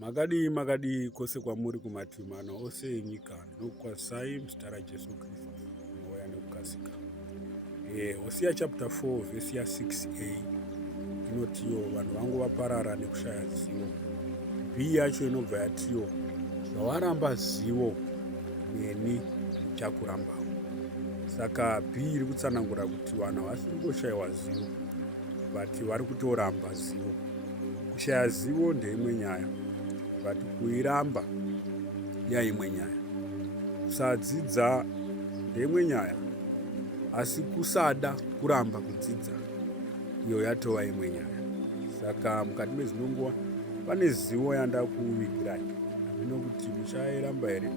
Makadii kwose kwamuri kumativi mana ose enyika. Ndinokukwazisai muzita raJesu Kristu anouya nekukasika. Hosea chapter 4 vhesi ya6a inotiyo vanhu vangu vaparara nekushaya zivo. B yacho inobva yatiyo zvawaramba zivo neni ndichakurambawo. Saka B iri kutsanangura kuti vanhu havasi kungoshayiwa zivo but vari kutoramba zivo. Kushaya zivo ndeimwe nyaya but kuiramba yaimwe nyaya. Kusadzidza ndeimwe nyaya asi kusada kuramba kudzidza iyo yatova imwe nyaya. Saka mukati mezinonguva pane zivo yanda kuvigirai. Handino kuti muchairamba here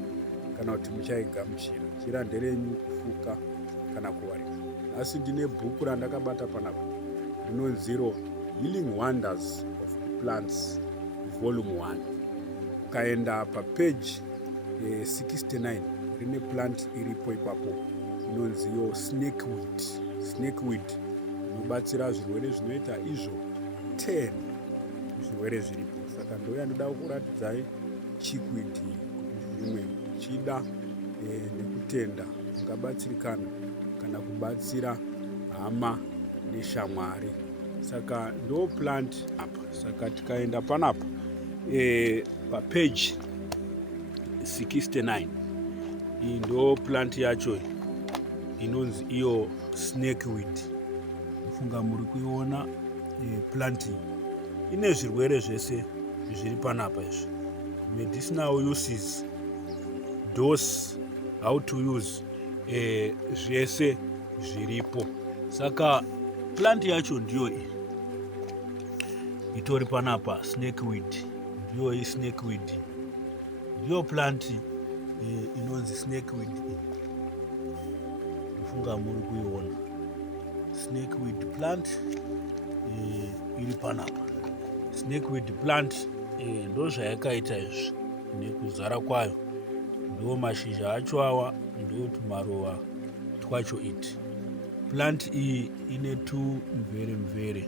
kana kuti muchaigamuchira. Chira nderenyu kufuka kana kuwarira. Asi ndine bhuku randakabata panapa rinonziro Healing Wonders of Plants volume 1. Ukaenda papeji 69 rine plant iripo ipapo inonziyo snakeweed. Snakeweed inobatsira zvirwere zvinoita izvo 10 zvirwere zviripo. Saka ndouya ndoda kuratidzai chikwid kuti zvimwe chida nekutenda ungabatsirikana kana kubatsira hama neshamwari. Saka ndo plant apa. Saka tikaenda panapa papeji 69 iyi ndo plant yacho inonzi iyo snakeweed. Ifunga muri kuiona plant ine zvirwere zvese zviri panapa izvi. Medicinal uses, dose, how to use, zvese zviripo. Saka plant yacho ndiyo iyi itori panapa snakeweed. Ndiyo iyi snakeweed. Ndiyo plant inonzi snakeweed. Ifunga muri kuiona snakeweed plant iri panapa. Snakeweed plant ndo zvayakaita izvi nekuzara kwayo. Ndo mashizha acho awa, ndo tumaruva twacho iti. Plant iyi ine tumvere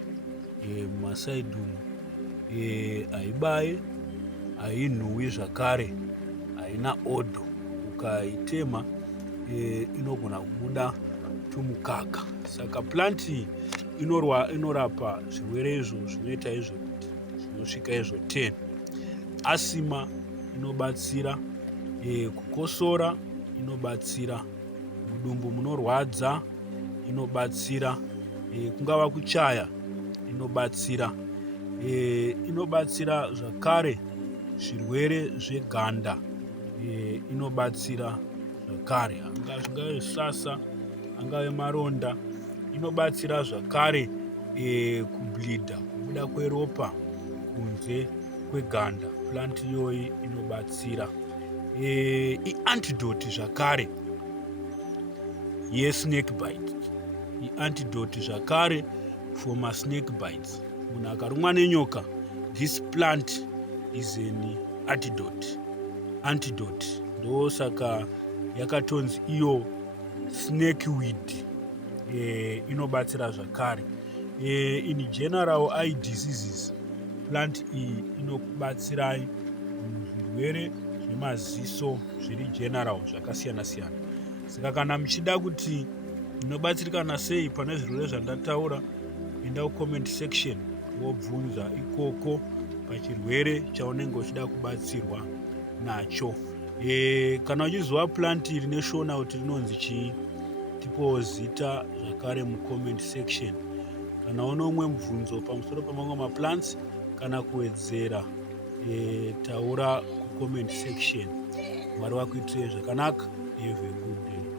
mumasaidhi umu. Haibayi, hainhuwi zvakare, haina odho. Ukaitema inogona kubuda tumukaka. Saka plant iyi inorapa zvirwere izvo zvinoita izvo kuti zvinosvika izvo 10. Asima inobatsira, kukosora inobatsira, mudumbu munorwadza inobatsira, kungava kuchaya inobatsira, inobatsira zvakare zvirwere zveganda, inobatsira zvakare zvingave sasa, angave maronda, inobatsira zvakare kubhidha, kubuda kweropa kunze kweganda. Plant iyoyi inobatsira. Iantidote zvakare yesnake bite. Iantidote zvakare for masnake bites. Munhu akarumwa nenyoka, this plant is an antidote. Ndo saka yakatonzi iyo snakeweed. Inobatsira zvakare. In general eye diseases, plant iyi inokubatsirai zvirwere zvemaziso zviri general zvakasiyana siyana. Saka kana muchida kuti munobatsirikana sei pane zvirwere zvandataura, enda kucomment section wobvunza ikoko pachirwere chaunenge uchida kubatsirwa nacho. Kana uchiziva plant rine shona kuti rinonzi chii, tipo zita zvakare mucomment section. Kana uno umwe mubvunzo pamusoro pamamwe maplants kana kuwedzera, taura kucomment section. Mwari vakuitire zvakanaka. Have a good day.